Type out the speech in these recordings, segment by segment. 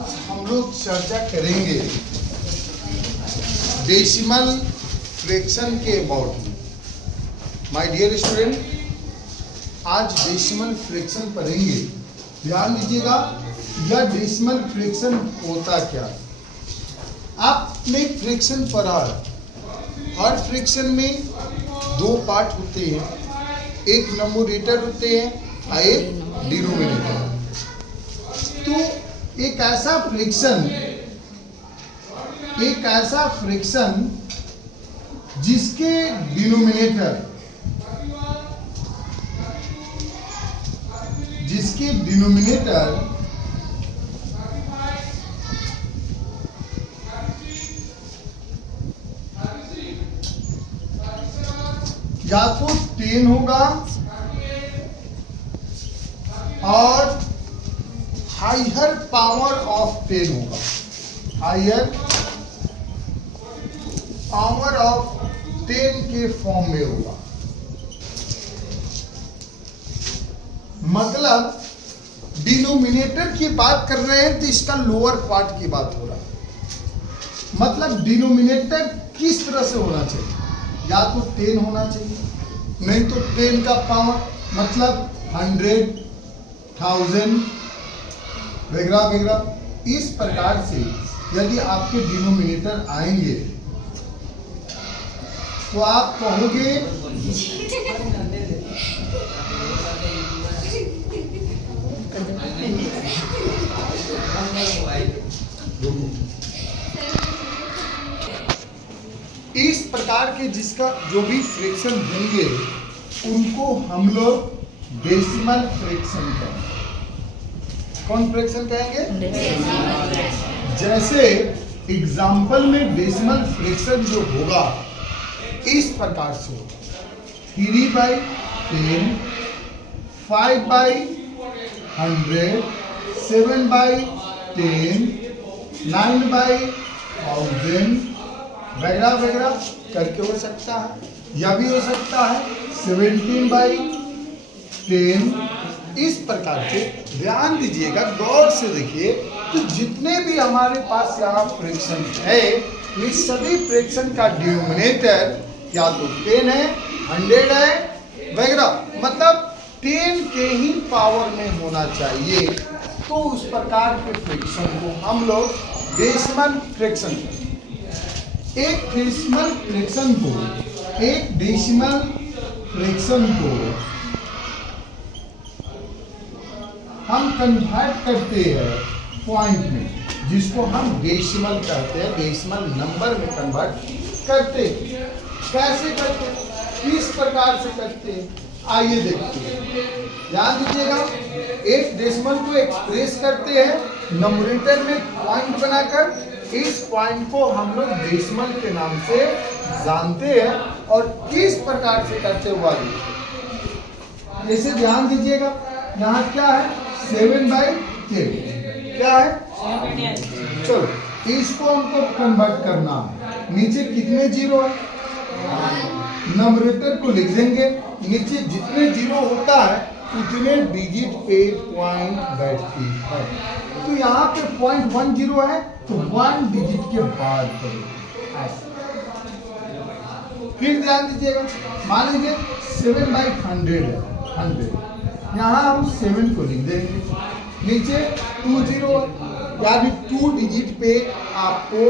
आज हम लोग चर्चा करेंगे डेसिमल फ्रैक्शन के अबाउट में। माय डियर स्टूडेंट, आज डेसिमल फ्रैक्शन पढ़ेंगे। ध्यान दीजिएगा, यह डेसिमल फ्रैक्शन होता क्या। आपने फ्रैक्शन पढ़ा है। हर फ्रैक्शन में दो पार्ट होते हैं, एक न्यूमरेटर होते हैं और एक डिनोमिनेटर। तो एक ऐसा फ्रैक्शन जिसके डिनोमिनेटर या तो 10 होगा और हायर पावर ऑफ 10 होगा, हायर पावर ऑफ 10 के फॉर्म में होगा। मतलब डिनोमिनेटर की बात कर रहे हैं तो इसका लोअर पार्ट की बात हो रहा है। मतलब डिनोमिनेटर किस तरह से होना चाहिए, या तो 10 होना चाहिए, नहीं तो 10 का पावर मतलब 100, 1000 वगैरह वगैरह। इस प्रकार से यदि आपके डिनोमिनेटर आएंगे तो आप कहोगे इस प्रकार के जिसका जो भी फ्रैक्शन देंगे उनको हम लोग डेसिमल फ्रैक्शन कहेंगे। कौन फ्रैक्शन कहेंगे? जैसे एग्जाम्पल में डेसिमल फ्रैक्शन जो होगा इस प्रकार से होगा, 3/10, 5/100, 7/10, 9/1000 वगैरह वगैरह करके हो सकता है। या भी हो सकता है 17/10। इस प्रकार से ध्यान दीजिएगा, गौर से देखिए। तो जितने भी हमारे पास यहाँ फ्रैक्शन है, ये सभी फ्रैक्शन का डिनोमिनेटर या तो 10 है, 100 है वगैरह, मतलब 10 के ही पावर में होना चाहिए। तो उस प्रकार के फ्रैक्शन को हम लोग डेसिमल फ्रैक्शन कहते हैं। एक डेसिमल फ्रैक्शन को हम कन्वर्ट करते हैं पॉइंट में, जिसको हम डेसिमल कहते हैं, डेसिमल नंबर में कन्वर्ट करते हैं। कैसे करते हैं, किस प्रकार से करते हैं, आइए देखते हैं। ध्यान दीजिएगा, एक डेसिमल को एक्सप्रेस करते हैं न्यूमरेटर में पॉइंट बनाकर। इस पॉइंट को हम लोग डेसिमल के नाम से जानते हैं और किस प्रकार से करते हुआ देखिए। जैसे ध्यान दीजिएगा, यहाँ क्या है 7/10, क्या है? चलो इसको हमको कन्वर्ट करना है। नीचे कितने जीरो है, न्यूमरेटर को लिख देंगे, नीचे जितने जीरो होता है उतने डिजिट पे पॉइंट बैठती है। तो यहाँ पे 0.10 है तो 1 डिजिट के बाद करेंगे। फिर ध्यान दीजिएगा, मान लीजिए 7/100 है, 100, यहाँ हम 7 को लिख देंगे, नीचे 20 यानी 2 डिजिट पे आपको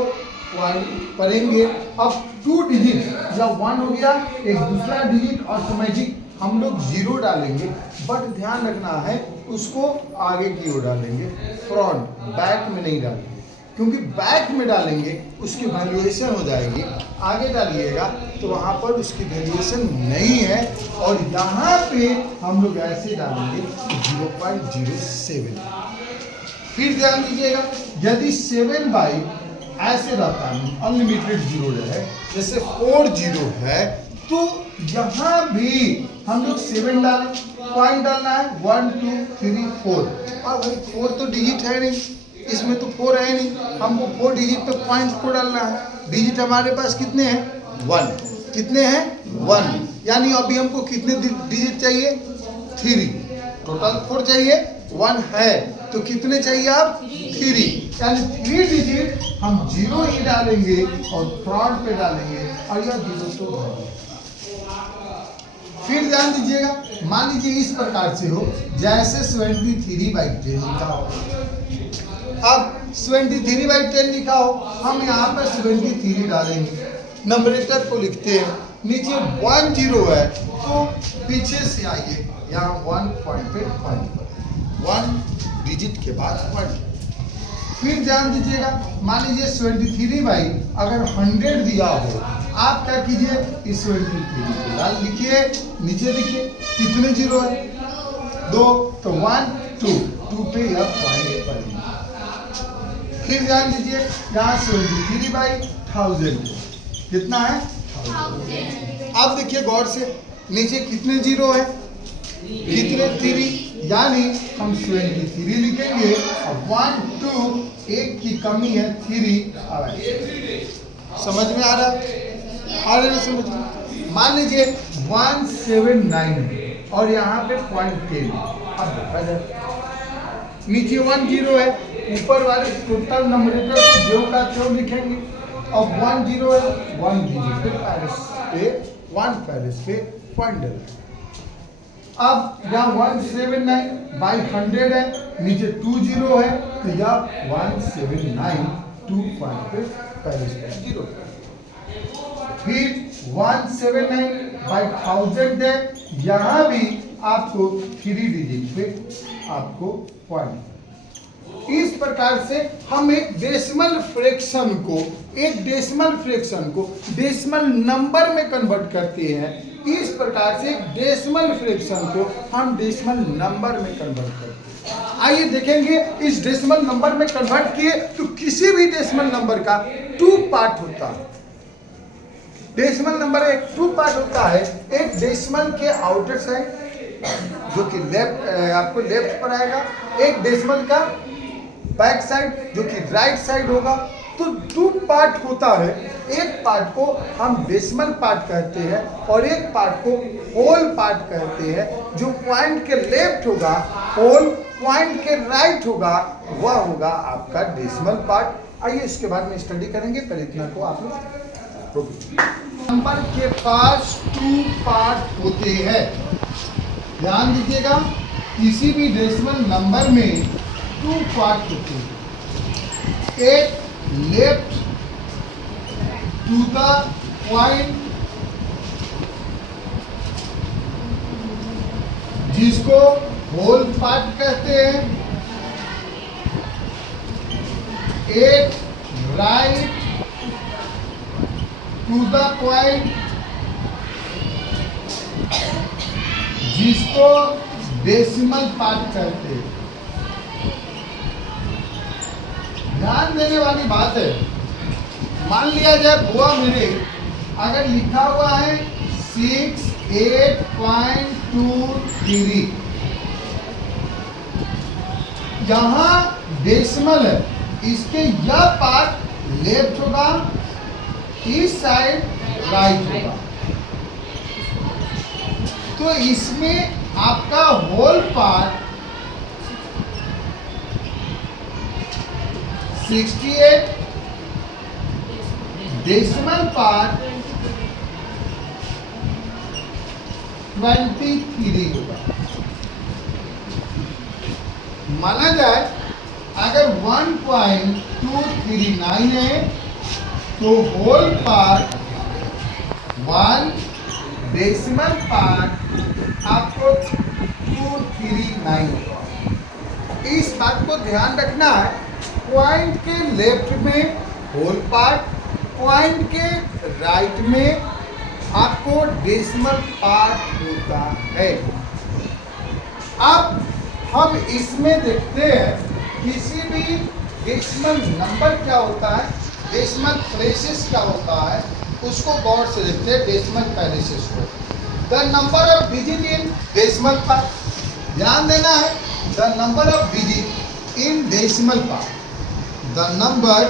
पॉइंट पड़ेंगे। अब 2 डिजिट या 1 हो गया, एक दूसरा डिजिट ऑटोमेटिक हम लोग 0 डालेंगे, बट ध्यान रखना है उसको आगे की ओर डालेंगे, फ्रंट बैक में नहीं डालेंगे, क्योंकि बैक में डालेंगे उसकी वैल्यूएशन हो जाएगी। आगे डालिएगा तो वहाँ पर उसकी वैल्यूएशन नहीं है, और यहाँ पे हम लोग ऐसे डालेंगे 0.07। फिर ध्यान दीजिएगा, यदि 7 ऐसे रहता है, अनलिमिटेड जीरो है, जैसे 40 है, तो यहाँ भी हम लोग 7 डालें, पॉइंट डालना है 1 2 3 4, और भाई 4 तो डिजिट है नहीं, इसमें तो 4 है नहीं, हमको 4 डिजिट पे पॉइंट को डालना है। डिजिट हमारे पास कितने हैं? 1। कितने हैं? 1। यानी अभी हमको कितने डिजिट चाहिए? 3। टोटल 4 चाहिए, 1 है तो कितने चाहिए आप 3, यानी 3 डिजिट हम 0 ही डालेंगे और थर्ड पे डालेंगे और यह 0 तो है। फिर ध्यान दीजिएगा, मान लीजिए इस प्रकार से हो जैसे 73/10 लिखा हो। अब 73/10 लिखा हो, हम यहाँ पर 73 डालेंगे, नंबरेटर को लिखते हैं, नीचे 1 0 है तो पीछे से आइए, यहाँ 1 पॉइंट पे पॉइंट पर 1 डिजिट के बाद पॉइंट। फिर ध्यान दीजिएगा, मान लीजिए 73 बाई अगर 100 दिया हो, आप क्या कीजिए इस 73 को डाल लिखिए, नीचे लिखिए कितने 0 है 2, तो 1 2 पे यह पॉइंट पड़ेगा। फिर ध्यान दीजिए यहाँ 73/1000 कितना है 1000। अब देखिए गौर से, नीचे कितने 0 है, कितने 3, यानी हम 73 लिखेंगे और 1 2 एक की कमी है 3। समझ में आ रहा है समझ में? मान लीजिए 179 और यहाँ पे 0.10। अब देखा जाए, नीचे 1 0 है, ऊपर वाले टोटल नंबरेटर को जो का त्यों लिखेंगे, अब 1 0 है 1 डिजिट पे पैरिस पे पॉइंट डालेंगे। अब यहाँ 179/100 है, नीचे 2 0 है तो यह 179 2 पॉइंट पे पैरिस पे 0। फिर 179/1000 है, यहाँ भी आपको 3 डिजिट पे आपको पॉइंट। इस प्रकार से हम एक डेसिमल फ्रैक्शन को डेसिमल नंबर में कन्वर्ट करते हैं। इस प्रकार से डेसिमल फ्रैक्शन को हम डेसिमल नंबर में कन्वर्ट करते हैं। आइए देखेंगे, इस डेसिमल नंबर में कन्वर्ट किए तो किसी भी डेसिमल नंबर का 2 पार्ट होता है। डेसिमल नंबर एक 2 पार्ट होता है, एक डेसिमल के आउटर साइड जो कि आपको लेफ्ट पर आएगा, एक डेसिमल का बैक साइड जो कि राइट साइड होगा। तो 2 पार्ट होता है, एक पार्ट को हम डेसिमल पार्ट कहते हैं और एक पार्ट को होल पार्ट कहते हैं। जो पॉइंट के लेफ्ट होगा होल, पॉइंट के राइट होगा वह होगा आपका डेसिमल पार्ट। आइए इसके बाद में स्टडी करेंगे, पर इतना को आप लोग नंबर के पास 2 पार्ट होते हैं। ध्यान दीजिएगा, किसी भी डेसिमल नंबर में 2 पार्ट होते हैं। एक लेफ्ट टू द पॉइंट जिसको होल पार्ट कहते हैं, एक राइट टू द पॉइंट जिसको डेसिमल पार्ट कहते हैं। ध्यान देने वाली बात है, मान लिया जाए बुआ मेरे अगर लिखा हुआ है 68.23, यहां डेसिमल है, इसके यह पार्ट लेफ्ट होगा, इस साइड राइट होगा। तो इसमें आपका होल पार्ट 68, डेसिमल पार्ट 23 होगा। माना जाए अगर 1.239 है तो होल पार्ट 1, डेसिमल पार्ट आपको 239 होगा। इस बात को ध्यान रखना है, पॉइंट के लेफ्ट में होल पार्ट, पॉइंट के राइट में आपको डेसिमल पार्ट होता है। अब हम इसमें देखते हैं किसी भी डेसिमल नंबर क्या होता है, डेसिमल प्लेसेस क्या होता है, उसको गौर से देखते हैं। डेसिमल प्लेसेस को the number of digit in decimal part, ध्यान देना है, the number of digit in decimal part, the number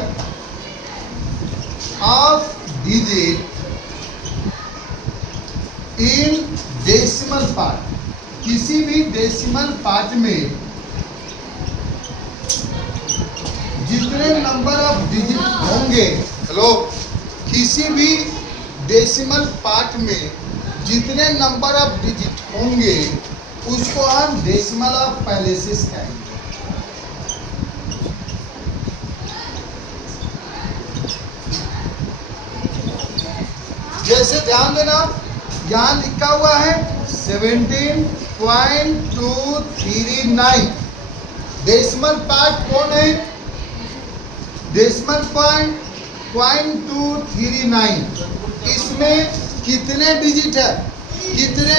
of digit in decimal part, किसी भी डेसिमल पार्ट में जितने नंबर ऑफ डिजिट होंगे, हेलो, किसी भी डेसिमल पार्ट में जितने नंबर ऑफ डिजिट होंगे उसको हम डेसिमल ऑफ पैलेसेस कहेंगे। जैसे ध्यान देना, यहाँ लिखा हुआ है 17.239। डेसिमल पार्ट कौन है? Decimal point 0.239। इसमें कितने डिजिट है? कितने?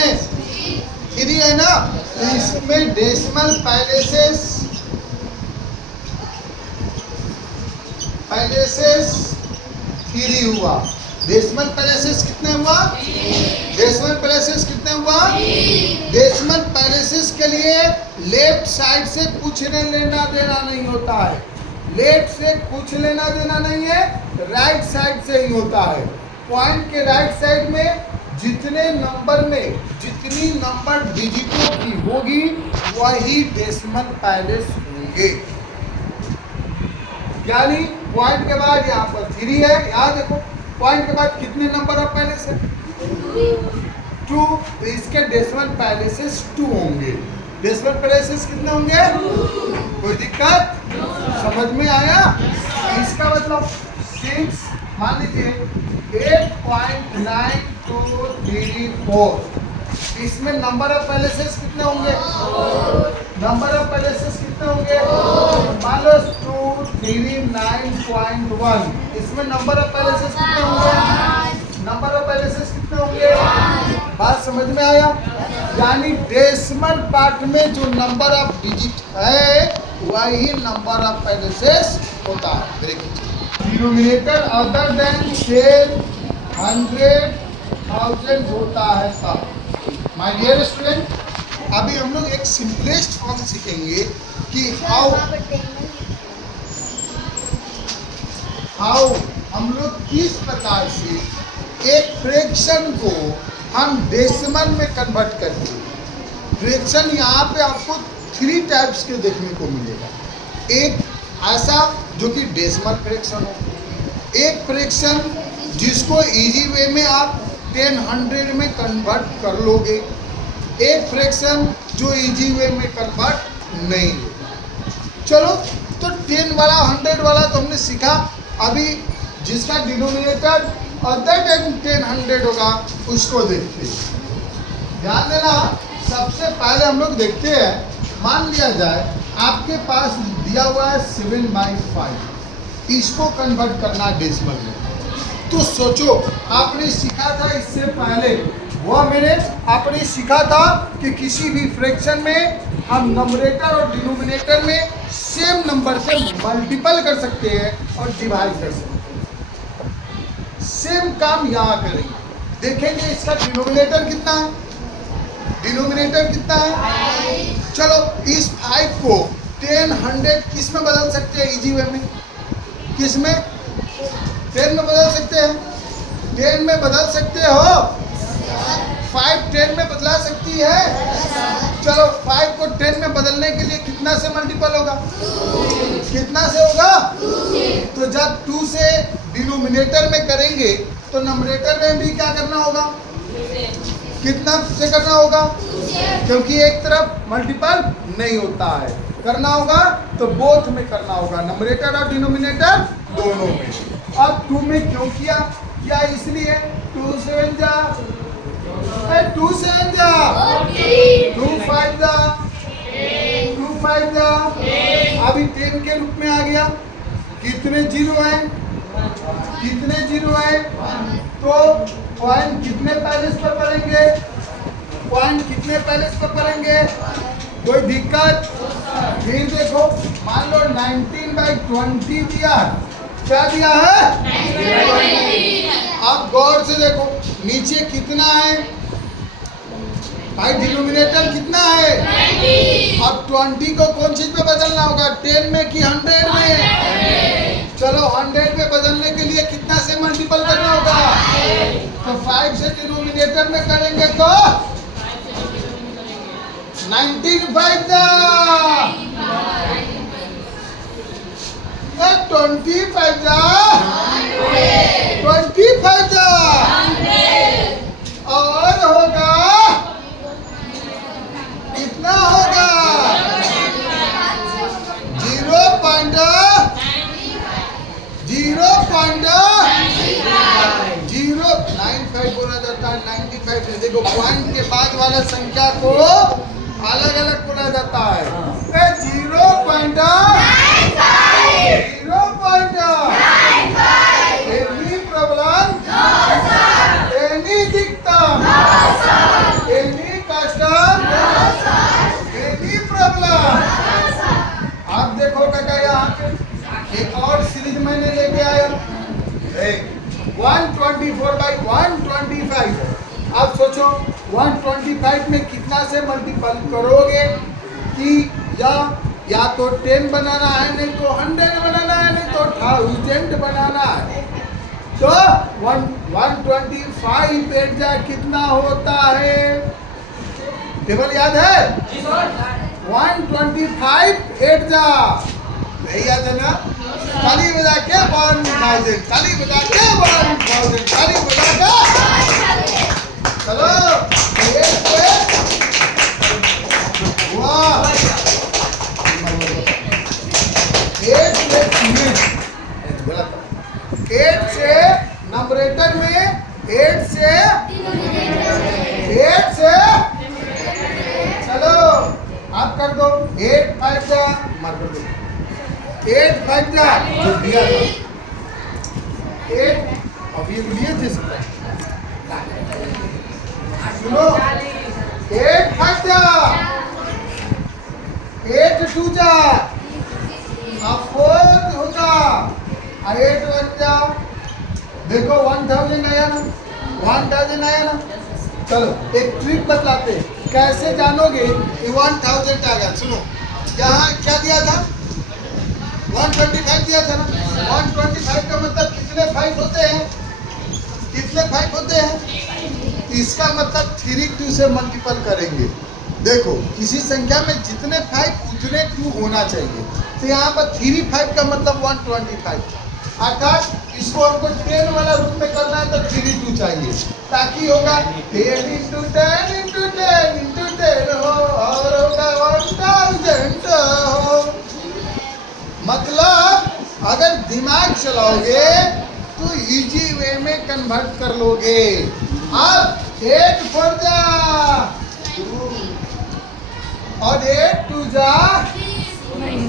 3 है ना? तो इसमें डेसिमल पैलेसेस 3 हुआ। डेसिमल पैलेसेस कितने हुआ? डेसिमल पैलेसेस कितने हुआ? डेसिमल पैलेसेस के लिए लेफ्ट साइड से कुछ लेना देना नहीं होता है। लेफ्ट से कुछ लेना देना नहीं है, राइट साइड से ही होता है। पॉइंट के राइट साइड में जितने नंबर में जितनी नंबर डिजिटों की होगी वही डेसिमल पैलेस होंगे। यानी पॉइंट के बाद यहाँ पर 3 है, यहाँ देखो पॉइंट के बाद कितने नंबर ऑफ पैलेस है? 2। तो इसके डेसिमल पैलेसेस 2 होंगे। डेसिमल पैलेसेस कितने होंगे? कोई दिक्कत? समझ में आया? इसका मतलब 6, मान लीजिए 8.9234। इसमें नंबर ऑफ पैलेसेस कितने होंगे? नंबर ऑफ पैलेसेस कितने होंगे? मान लो 239.1। इसमें नंबर ऑफ पैलेसेस कितने होंगे? नंबर ऑफ पैलेसेस कितने होंगे? बात समझ में आया? यानी डेसिमल पार्ट में जो नंबर ऑफ डिजिट है वही नंबर ऑफ पैलेसेस होता है। डिनोमिनेटर अदर देन 10, 100, 1000 होता है तब। माय डियर स्टूडेंट, अभी हम लोग एक सिंपलेस्ट फॉर्म सीखेंगे कि हाउ हम लोग किस प्रकार से एक फ्रैक्शन को हम डेसिमल में कन्वर्ट करते हैं। फ्रैक्शन यहाँ पे आपको 3 टाइप्स के देखने को मिलेगा। एक ऐसा जो कि डेसिमल फ्रैक्शन हो, एक फ्रैक्शन जिसको इजी वे में आप 10, 100 में कन्वर्ट कर लोगे, एक फ्रैक्शन जो इजी वे में कन्वर्ट नहीं होगा। चलो, तो 10 वाला 100 वाला तो हमने सीखा। अभी जिसका डिनोमिनेटर अदर देन 10, 100 होगा उसको देखते हैं। ध्यान देना, सबसे पहले हम लोग देखते हैं, मान लिया जाए आपके पास दिया हुआ है 7/5, इसको कन्वर्ट करना डेसिमल में। तो सोचो, आपने सीखा था इससे पहले, आपने सीखा था कि किसी भी फ्रैक्शन में हम नंबरेटर और डिनोमिनेटर में सेम नंबर से मल्टीपल कर सकते हैं और डिवाइड कर सकते हैं। सेम काम यहाँ करेंगे। देखेंगे इसका डिनोमिनेटर कितना है? डिनोमिनेटर कितना है? चलो, इस 5 को 10, 100 किस में बदल सकते हैं? इजी वे में किस में? 10 में बदल सकते हैं। 10 में बदल सकते हो? 5 10 में बदला सकती है? चलो, 5 को 10 में बदलने के लिए कितना से मल्टीपल होगा? कितना से होगा? तो जब 2 से डिनोमिनेटर में करेंगे तो नंबरेटर में भी क्या करना होगा? कितना से करना होगा? क्योंकि एक तरफ मल्टीपल नहीं होता है, करना होगा तो बोथ में करना होगा, नंबरेटर और डिनोमिनेटर दोनों में। अब 2 में क्यों किया? इसलिए 2 7 जा, 2 7 जा, 2 5 जा, 2 5 जा। अभी 10 के रूप में आ गया। कितने जीरो है? कितने जीरो है? तो पॉइंट कितने पैलेस पर पड़ेंगे? पॉइंट कितने पैलेस पर पड़ेंगे? कोई दिक्कत? फिर देखो, मान लो 19/20 दिया, क्या दिया है? अब गौर से देखो, नीचे कितना है भाई? डिनोमिनेटर कितना है? अब 20 को कौन चीज में बदलना होगा? 10 में कि 100 में? चलो, 100 में बदलने के लिए कितना से मल्टीपल करना होगा? तो 5 से डिनोमिनेटर में करेंगे तो 19 5 जा। 25 जा 25 जा और होगा कितना होगा 0.095 बोला जाता है 95 से। देखो पॉइंट के बाद वाला संख्या को अलग अलग बोला जाता है। 0.95 एनी प्रॉब्लम एनी दिक्कत एनी कस्टम एनी प्रॉब्लम। आप देखो काका यहाँ एक और सीरीज मैंने लेके आया 124/125। आप सोचो 125 में कितना से मल्टीपल करोगे कि या तो 10 बनाना है, नहीं तो 100 बनाना है, नहीं तो 1000 बनाना है। तो 125 एट जा कितना होता है? टेबल याद है? 125 एट जा नहीं याद है ना? ताली बजा के 1000, ताली बजा के 1000, ताली बजा के चलो वाह 8 से नंबरेटर में 8 से चलो आप कर दो 8 5 जा मार कर दो 8 5 जा जो दिया था 8 अभी लिए थे सुनो 8 5 जा 8 2 जा अब 4 होगा 8 1 जा देखो 1000 आया ना 1000 आया ना। चलो एक ट्रिक बतलाते कैसे जानोगे कि 1000 आ गया। सुनो यहाँ क्या दिया था 125 दिया था ना। 125 का मतलब कितने 5 होते हैं? कितने 5 होते हैं? इसका मतलब 3 2 से मल्टीपल करेंगे। देखो किसी संख्या में जितने 5 उतने 2 होना चाहिए। तो यहाँ पर 3 5 का मतलब 125 अर्थात इसको हमको 10 वाला रूप में करना है तो 3 2 चाहिए ताकि होगा 10 × 10 × 10 × 10 हो और होगा 1000 हो। मतलब अगर दिमाग चलाओगे तो इजी वे में कन्वर्ट कर लोगे। अब 8 4 जा और 8 2 जा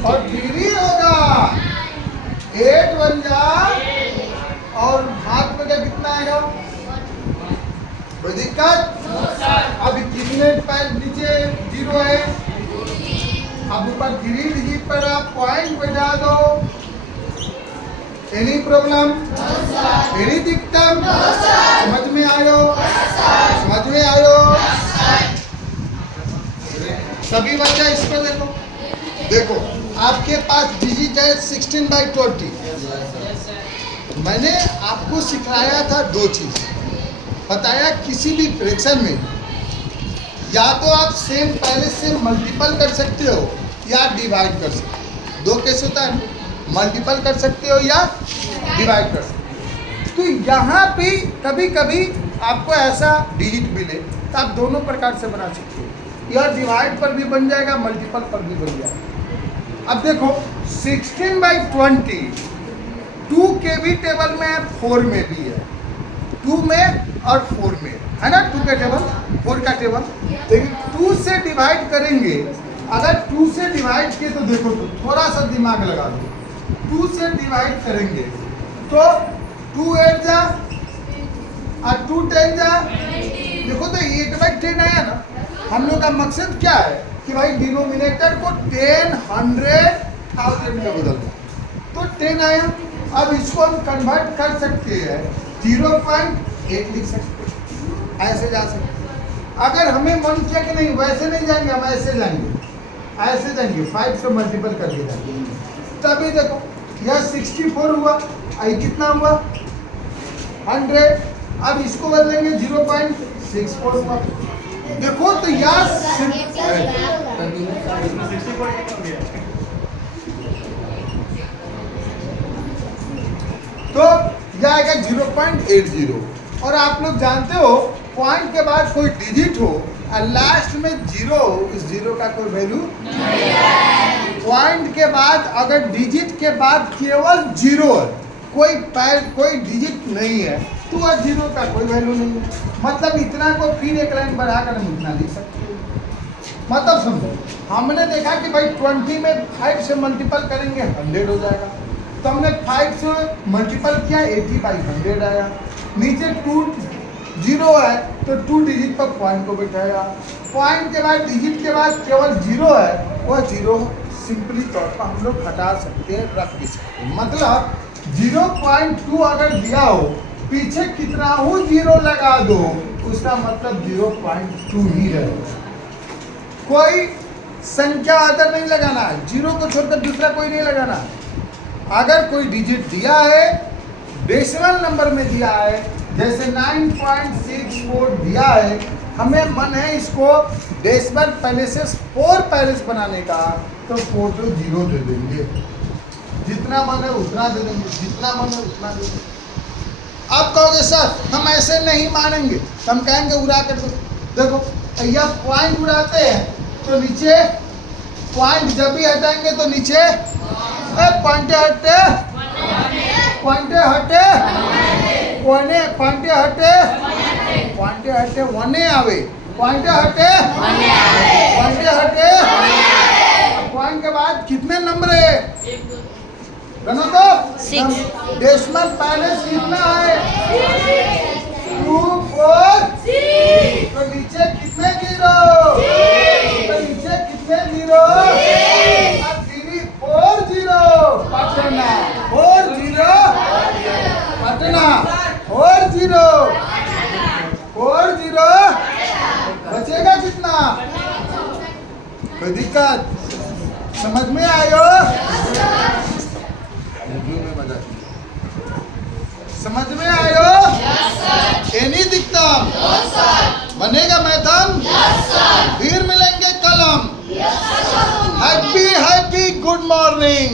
और 3 होगा 8 1 जा और हाथ में क्या कितना आएगा? कोई दिक्कत? अभी कितने पैर नीचे 0 है। अब ऊपर 3 डिजिट पर आप पॉइंट बजा दो। एनी प्रॉब्लम एनी दिक्कत समझ में आयो? समझ में आयो? सभी बच्चा इसको देखो। देखो आपके पास डिजिट है 16/20। मैंने आपको सिखाया था 2 चीज बताया किसी भी फ्रैक्शन में या तो आप सेम पहले से मल्टीपल कर सकते हो या डिवाइड कर सकते हो। 2 कैसे होता है? मल्टीपल कर सकते हो या डिवाइड कर सकते हो। तो यहाँ पे कभी कभी आपको ऐसा डिजिट मिले तो आप दोनों प्रकार से बना सकते हो। या डिवाइड पर भी बन जाएगा मल्टीपल पर भी बन जाएगा। अब देखो 16/20 2 के भी टेबल में है 4 में भी है। 2 में और 4 में है ना 2 का टेबल 4 का टेबल। लेकिन 2 से डिवाइड करेंगे। अगर 2 से डिवाइड किए तो देखो तो थोड़ा सा दिमाग लगा दो। 2 से डिवाइड करेंगे तो 2 8 जा और 2 10 जा। देखो तो 8/10 आया ना। हम लोग का मकसद क्या है कि भाई डिनोमिनेटर को 10 100 1000 में बदल दो तो 10 आया। अब इसको हम कन्वर्ट कर सकते हैं 0.8 लिख सकते हैं। ऐसे जा सकते हैं। अगर हमें मन किया कि नहीं वैसे नहीं जाएंगे हम ऐसे जाएंगे 5 से मल्टीपल करके जाएंगे। तभी देखो यह 64 हुआ आई कितना हुआ 100। अब इसको बदलेंगे 0.64 हुआ। देखो तो यार तो यह आएगा 0.80। और आप लोग जानते हो पॉइंट के बाद कोई डिजिट हो और लास्ट में जीरो हो, इस जीरो का कोई वैल्यू नहीं है। पॉइंट के बाद अगर डिजिट के बाद केवल जीरो है, कोई डिजिट नहीं है, तो वह जीरो का कोई वैल्यू नहीं है। मतलब इतना को फिर एक लाइन बढ़ाकर हम इतना लिख सकते हैं। मतलब समझो, हमने देखा कि भाई 20 में 5 से मल्टीपल करेंगे 100 हो जाएगा, तो हमने 5 से मल्टीपल किया 80/100 आया। नीचे 2 जीरो है तो 2 डिजिट पर पॉइंट को बैठाएगा। पॉइंट के बाद डिजिट के बाद केवल जीरो है, वह जीरो सिंपली तौर पर हम लोग हटा सकते हैं, रख भी सकते हैं। मतलब 0.2 अगर दिया हो, पीछे कितना हो जीरो लगा दो, उसका मतलब 0.2 ही रहेगा। कोई संख्या अदर नहीं लगाना है, जीरो को छोड़कर दूसरा कोई नहीं लगाना। अगर कोई डिजिट दिया है, डेसिमल नंबर में दिया है, जैसे 9.64 दिया है, हमें मन है इसको डेसिमल पैलेसेस 4 पैलेस बनाने का, तो 4 तो जीरो दे देंगे, जितना मन है उतना दे देंगे, जितना मन है उतना दे देंगे। आप कहोगे सर हम ऐसे नहीं मानेंगे, हम कहेंगे उड़ा कर दो। देखो यह पॉइंट उड़ाते हैं तो नीचे पॉइंट जब भी हटाएंगे तो नीचे पॉइंटे हटे, पॉइंटे हटे, पॉइंटे हटे, पॉइंटे हटे वने आवे, पॉइंटे हटे, पॉइंटे हटे। पॉइंट के बाद कितने नंबर है गनो तो 6। डेसिमल पैलेस कितना है 2 4 6। तो नीचे कितने जीरो, तो नीचे कितने zero 4 zero Patna, 4 zero Patna, 4 zero 4 zero बचेगा कितना? कोई दिक्कत समझ में आयो? समझ में आयो? एनी दिखता बनेगा मैथम, फिर मिलेंगे कलम। Happy good morning.